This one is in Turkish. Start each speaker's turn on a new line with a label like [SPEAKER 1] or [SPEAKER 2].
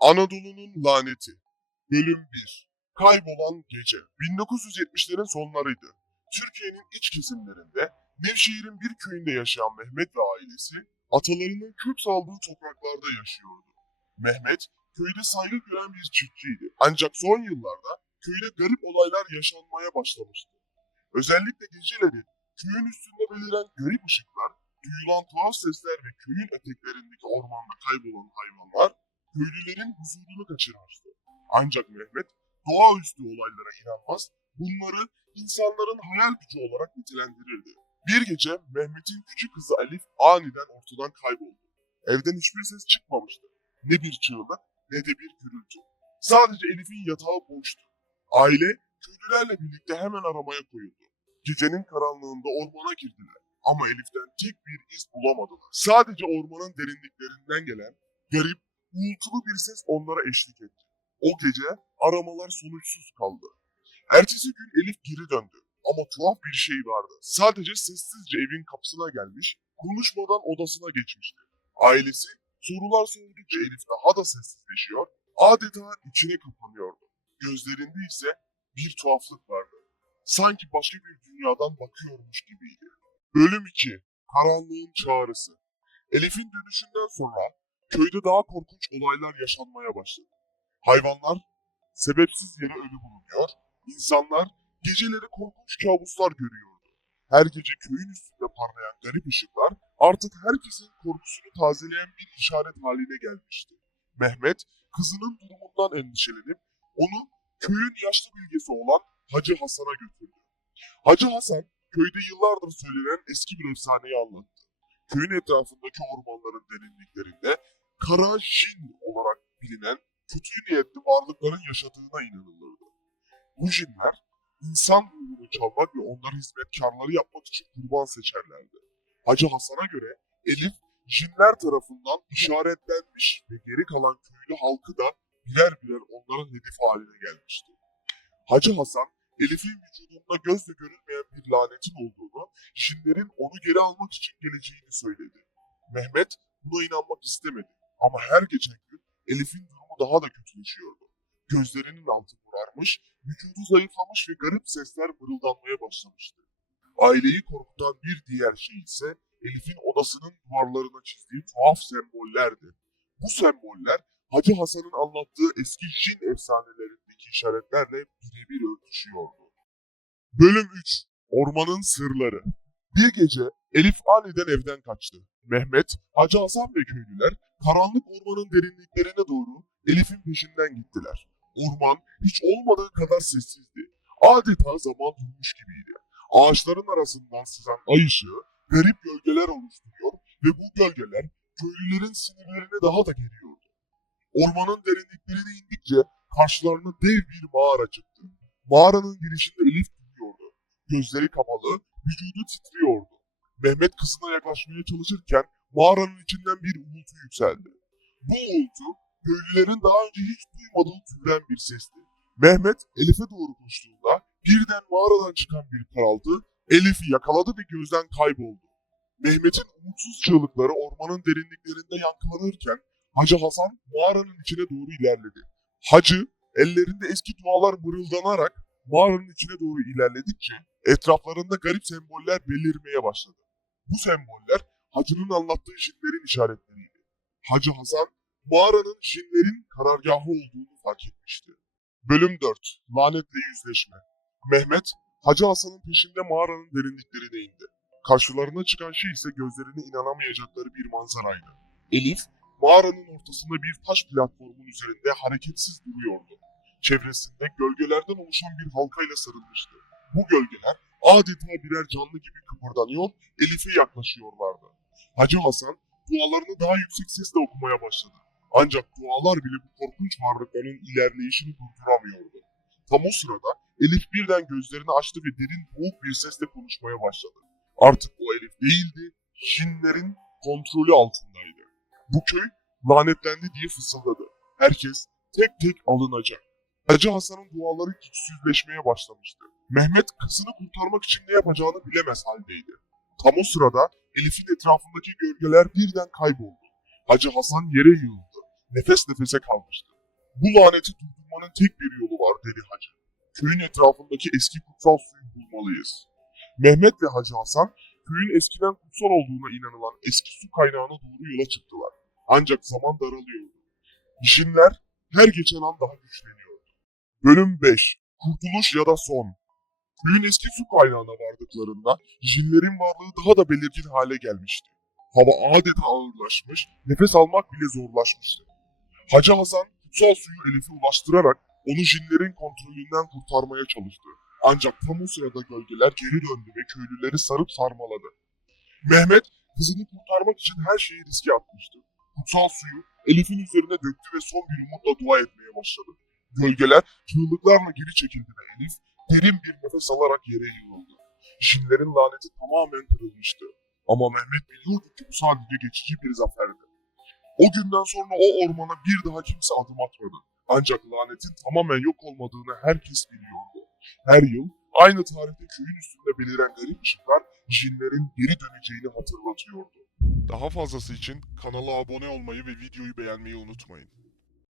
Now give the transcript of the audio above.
[SPEAKER 1] Anadolu'nun laneti. Bölüm 1. Kaybolan gece. 1970'lerin sonlarıydı. Türkiye'nin iç kesimlerinde Nevşehir'in bir köyünde yaşayan Mehmet ve ailesi atalarının kök saldığı topraklarda yaşıyordu. Mehmet köyde saygı gören bir çiftçiydi. Ancak son yıllarda köyde garip olaylar yaşanmaya başlamıştı. Özellikle geceleri köyün üstünde beliren garip ışıklar, duyulan tuhaf sesler ve köyün eteklerindeki ormanda kaybolan hayvanlar köylülerin huzurunu kaçırmıştı. Ancak Mehmet doğaüstü olaylara inanmaz, bunları insanların hayal gücü olarak nitelendirirdi. Bir gece Mehmet'in küçük kızı Elif aniden ortadan kayboldu. Evden hiçbir ses çıkmamıştı. Ne bir çığlık ne de bir gürültü. Sadece Elif'in yatağı boştu. Aile köylülerle birlikte hemen aramaya koyuldu. Gecenin karanlığında ormana girdiler. Ama Elif'ten tek bir iz bulamadılar. Sadece ormanın derinliklerinden gelen garip, uğultulu bir ses onlara eşlik etti. O gece aramalar sonuçsuz kaldı. Ertesi gün Elif geri döndü. Ama tuhaf bir şey vardı. Sadece sessizce evin kapısına gelmiş, konuşmadan odasına geçmişti. Ailesi sorular sordukça Elif daha da sessizleşiyor, adeta içine kapanıyordu. Gözlerinde ise bir tuhaflık vardı. Sanki başka bir dünyadan bakıyormuş gibiydi. Bölüm 2. Karanlığın Çağrısı Elif'in dönüşünden sonra köyde daha korkunç olaylar yaşanmaya başladı. Hayvanlar sebepsiz yere ölü bulunuyor, insanlar geceleri korkunç kabuslar görüyordu. Her gece köyün üstünde parlayan garip ışıklar artık herkesin korkusunu tazeleyen bir işaret haline gelmişti. Mehmet kızının durumundan endişelenip onu köyün yaşlı bilgesi olan Hacı Hasan'a götürdü. Hacı Hasan köyde yıllardır söylenen eski bir efsaneyi anlattı. Köyün etrafındaki ormanların derinliklerinde Kara Jin olarak bilinen kötü niyetli varlıkların yaşadığına inanılırdı. Bu jinler insan ruhunu çalmak ve onları hizmetkarları yapmak için kurban seçerlerdi. Hacı Hasan'a göre Elif jinler tarafından işaretlenmiş ve geri kalan köylü halkı da birer birer onların hedefi haline gelmişti. Hacı Hasan, Elif'in vücudunda gözle görülmeyen bir lanetin olduğunu, jinlerin onu geri almak için geleceğini söyledi. Mehmet buna inanmak istemedi ama her geçen gün Elif'in durumu daha da kötüleşiyordu. Gözlerinin altı morarmış, vücudu zayıflamış ve garip sesler mırıldanmaya başlamıştı. Aileyi korkutan bir diğer şey ise Elif'in odasının duvarlarına çizdiği tuhaf sembollerdi. Bu semboller Hacı Hasan'ın anlattığı eski Jin efsanelerindeki işaretlerle birebir örtüşüyordu. Bölüm 3 Ormanın Sırları Bir gece Elif aniden evden kaçtı. Mehmet, Hacı Hasan ve köylüler karanlık ormanın derinliklerine doğru Elif'in peşinden gittiler. Orman hiç olmadığı kadar sessizdi. Adeta zaman durmuş gibiydi. Ağaçların arasından sızan ay ışığı garip gölgeler oluşturuyor ve bu gölgeler köylülerin sinirlerini daha da geriyordu. Ormanın derinliklerine indikçe karşılarına dev bir mağara çıktı. Mağaranın girişinde Elif duruyordu. Gözleri kapalı, vücudu titriyordu. Mehmet kızına yaklaşmaya çalışırken mağaranın içinden bir uğultu yükseldi. Bu uğultu köylülerin daha önce hiç duymadığı türden bir sesti. Mehmet Elif'e doğru koştuğunda birden mağaradan çıkan bir karaltı Elif'i yakaladı ve gözden kayboldu. Mehmet'in umutsuz çığlıkları ormanın derinliklerinde yankılanırken Hacı Hasan mağaranın içine doğru ilerledi. Hacı ellerinde eski dualar mırıldanarak mağaranın içine doğru ilerledikçe etraflarında garip semboller belirmeye başladı. Bu semboller Hacı'nın anlattığı jinlerin işaretleriydi. Hacı Hasan mağaranın jinlerin karargahı olduğunu fark etmişti. Bölüm 4 Lanetle Yüzleşme Mehmet, Hacı Hasan'ın peşinde mağaranın derinliklerine indi. Karşılarına çıkan şey ise gözlerine inanamayacakları bir manzaraydı. Elif, mağaranın ortasında bir taş platformun üzerinde hareketsiz duruyordu. Çevresinde gölgelerden oluşan bir halkayla sarılmıştı. Bu gölgeler adeta birer canlı gibi kıpırdanıyor, Elif'e yaklaşıyorlardı. Hacı Hasan dualarını daha yüksek sesle okumaya başladı. Ancak dualar bile bu korkunç varlıkların ilerleyişini durduramıyordu. Tam o sırada Elif birden gözlerini açtı ve derin boğuk bir sesle konuşmaya başladı. Artık o Elif değildi, Şinlerin kontrolü altındaydı. Bu köy lanetlendi diye fısıldadı. Herkes tek tek alınacak. Hacı Hasan'ın duaları güçsüzleşmeye başlamıştı. Mehmet kızını kurtarmak için ne yapacağını bilemez haldeydi. Tam o sırada Elif'in etrafındaki gölgeler birden kayboldu. Hacı Hasan yere yığıldı. nefes nefese kalmıştı. Bu laneti durdurmanın tek bir yolu var dedi hacı. Köyün etrafındaki eski kutsal suyu bulmalıyız. Mehmet ve Hacı Hasan köyün eskiden kutsal olduğuna inanılan eski su kaynağına doğru yola çıktılar. Ancak zaman daralıyordu. Jinler her geçen an daha güçleniyordu. Bölüm 5 Kurtuluş ya da son Köyün eski su kaynağına vardıklarında jinlerin varlığı daha da belirgin hale gelmişti. Hava adeta ağırlaşmış, nefes almak bile zorlaşmıştı. Hacı Hasan kutsal suyu Elif'e ulaştırarak onu jinlerin kontrolünden kurtarmaya çalıştı. Ancak tam o sırada gölgeler geri döndü ve köylüleri sarıp sarmaladı. Mehmet kızını kurtarmak için her şeyi riske atmıştı. Kutsal suyu Elif'in üzerine döktü ve son bir umutla dua etmeye başladı. Gölgeler çığlıklarla geri çekildi ve Elif derin bir nefes alarak yere yığıldı. Jinlerin laneti tamamen kırılmıştı. Ama Mehmet biliyordu ki bu sadece geçici bir zaferdi. O günden sonra o ormana bir daha kimse adım atmadı. Ancak lanetin tamamen yok olmadığını herkes biliyordu. Her yıl aynı tarihte köyün üstünde beliren garip ışıklar jinlerin geri döneceğini hatırlatıyordu. Daha fazlası için kanala abone olmayı ve videoyu beğenmeyi unutmayın.